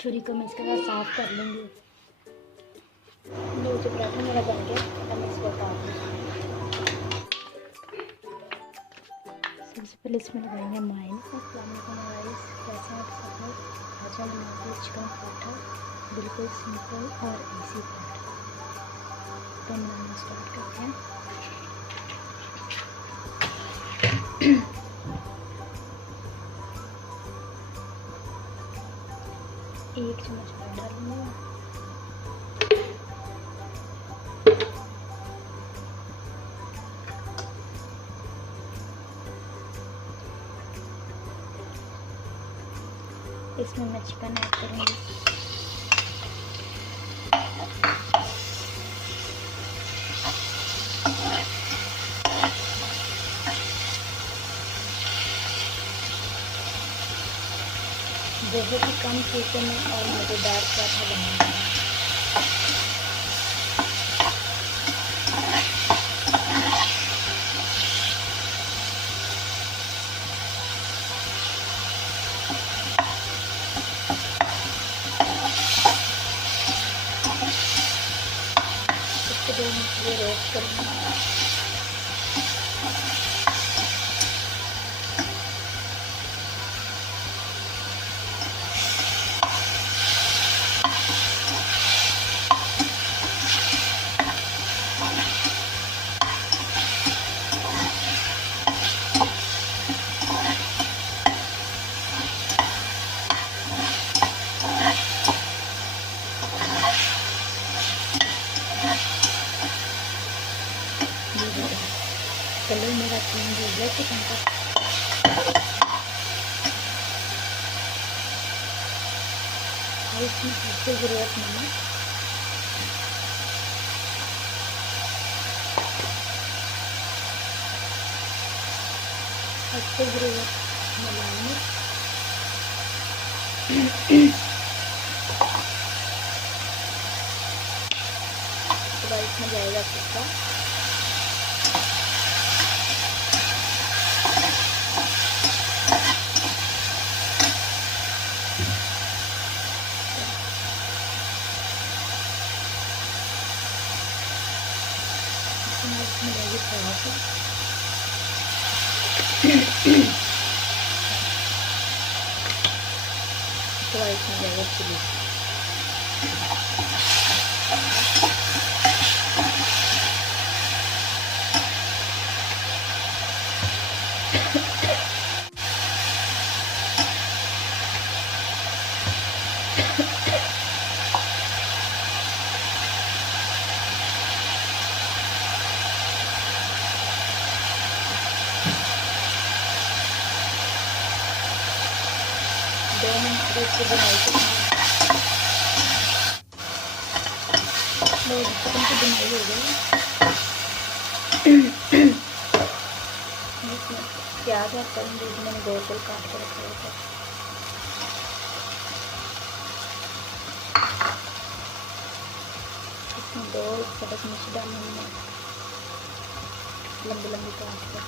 छुरी को मैं इसके बाद साफ कर लूँगी। जो पराठा मेरा बन गया, अब मैं इसको काट लूँगी। सबसे पहले इसमें लगाएंगे मायनीस। अस्सलाम वालेकुम गाइस, कैसे हैं आप सब लोग। आज हम बनाएंगे चिकन पराठा, बिल्कुल सिंपल और इजी पराठा। तो हम बनाना स्टार्ट करते हैं। एक चम्मच मैदा डालूंगा। इसमें मैं चिकन ऐड करूँगी। बहुत ही कम फुल्के में और मज़ेदार पराठा बनाना है। इसको 2 मिनट के लिए रोस्ट करूँगा। कलर मेरा चेंज हो गया चिकन का। और इसमें सबसे ज़रूरत नमक, सबसे ज़रूरत मलाई, उसके बाद इसमें जाएगा टिक्का, इसमें जाएगी पराठा, उसके बाद इसमें जाएगा चिली। इसको बनाई चिकन की बनाई हो गई। इसमें प्याज ऐड करूँगी, जो मैंने गोल गोल काट कर रखा हुआ था। इसमें 2 कड़क मिर्च डालूंगी लंबी लंबी काट कर।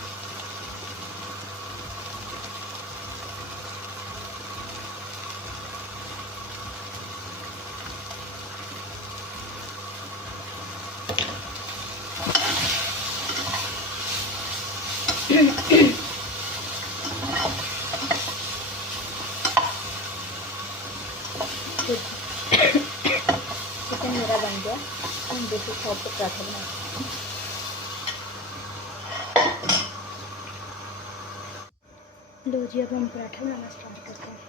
चिकन मेरा बन गया। हम देसी स्टाइल पे पराठा बनाते हैं। लो जी, अब हम पराठा बनाना स्टार्ट करते हैं।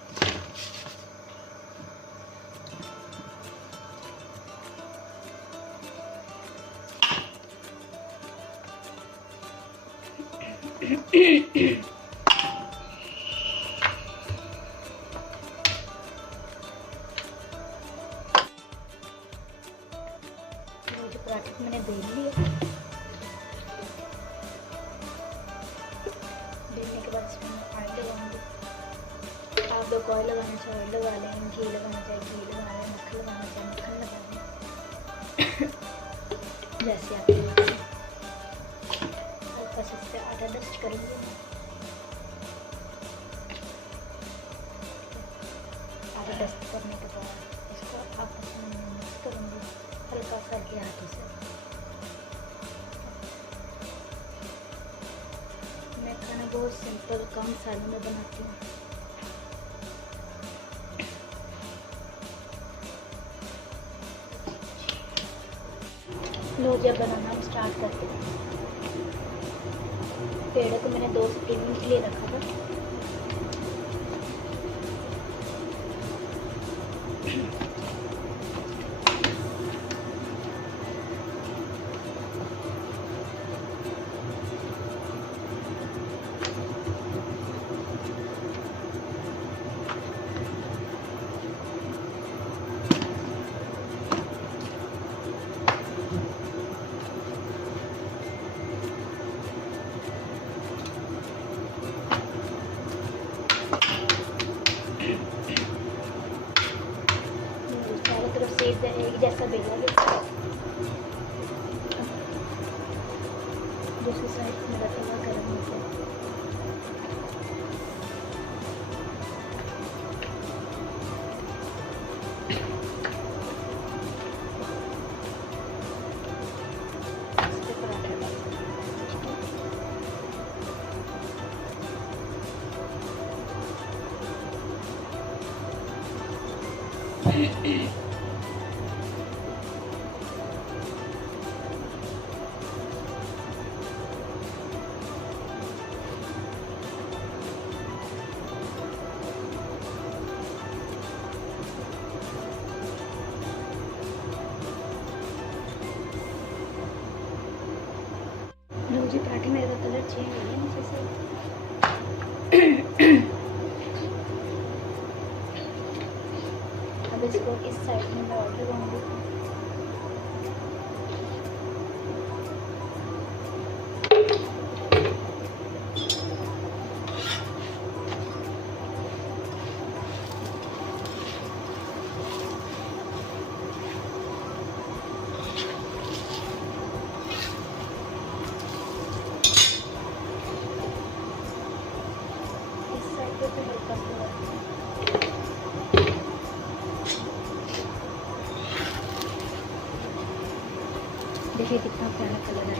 जो पराठे को मैंने बेल लिया, बेलने के बाद इसमें मैं ऑयल लगाऊंगी। आप लोग ऑयल लगाना चाहे ऑयल लगा लें, घी लगाना चाहे घी लगा लें, मक्खन लगाना चाहे मक्खन लगा लें, जैसे आप हल्का सा इससे आटा डस्ट करूँगी। आटा मिक्स करने के बाद इसको आपस में मिक्स करूँगी हल्का सा के हाथों से। मैं खाना बहुत सिंपल कम मसालों में बनाती हूँ। लो जब बनाना हम स्टार्ट करते हैं। पेड़े को मैंने 2 से 3 मिनट के लिए रखा था। एक जैसा बेला लेते दूसरी साइड मेरा तवा गर्म हो गया। इस पे पराठा डालते हैं। लो जी पराठे मेरे का कलर चेंज हो गया नीचे से। अब इसको इस साइड में मैं और लगाऊंगी। देखिए कितना प्यारा कलर है।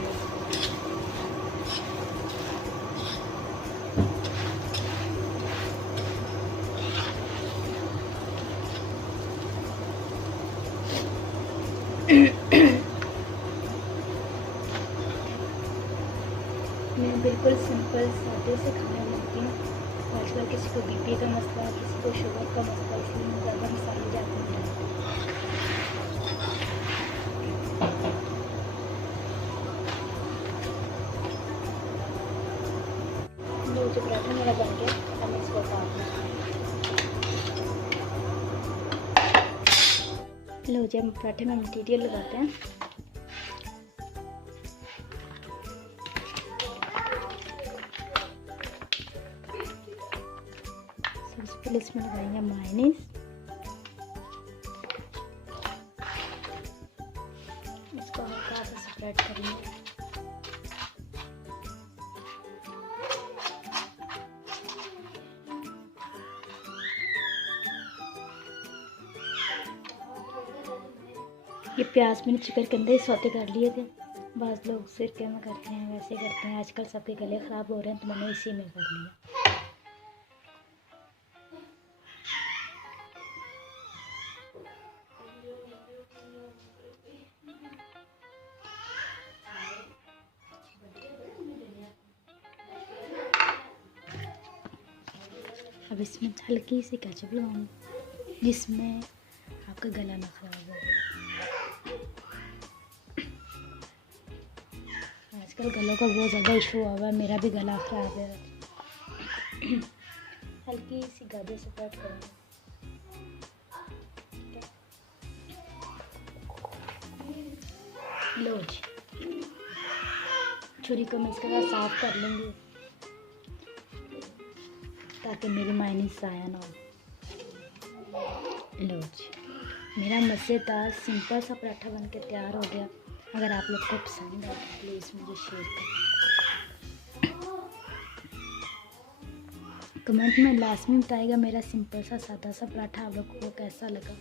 मैं बिल्कुल सिंपल सादे से खाना बनाती हूँ। आजकल किसी को बीपी का मसला, किसी को शुगर का मसला, इसलिए मैं ज़्यादा मसाले ज़्यादा नहीं डालती। जो पराठा मेरा बन गया, अब मैं इसको काट लूँ। लो जी हम पराठे में मटीरियल लगाते हैं। सबसे पहले इसमें लगाएंगे मायोनीज। इसको हल्का सा स्प्रेड करेंगे। ये प्याज मैंने चिकन के अंदर ही सौते कर लिए थे। बाज़ लोग सिरके में करते हैं, वैसे करते हैं। आजकल सबके गले ख़राब हो रहे हैं तो मैंने इसी में कर लिया। अब इसमें हल्की सी केचप लगाऊंगी जिसमें आपका गला ना ख़राब हो। आजकल गलों का बहुत ज़्यादा इशू हुआ है, मेरा भी गला ख़राब है। हल्की सी गाजर से कट करूँगी। लो जी छुरी को मैं इसके साथ साफ कर लूँगी ताकि मेरी मायोनीज ज़ाया ना हो। लो जी मेरा मज़ेदार सिंपल सा पराठा बन के तैयार हो गया। अगर आप लोग को पसंद है तो प्लीज़ मुझे शेयर करें, कमेंट में लास्ट में बताइएगा मेरा सिंपल सा सादा सा पराठा आप लोगों को कैसा लगा।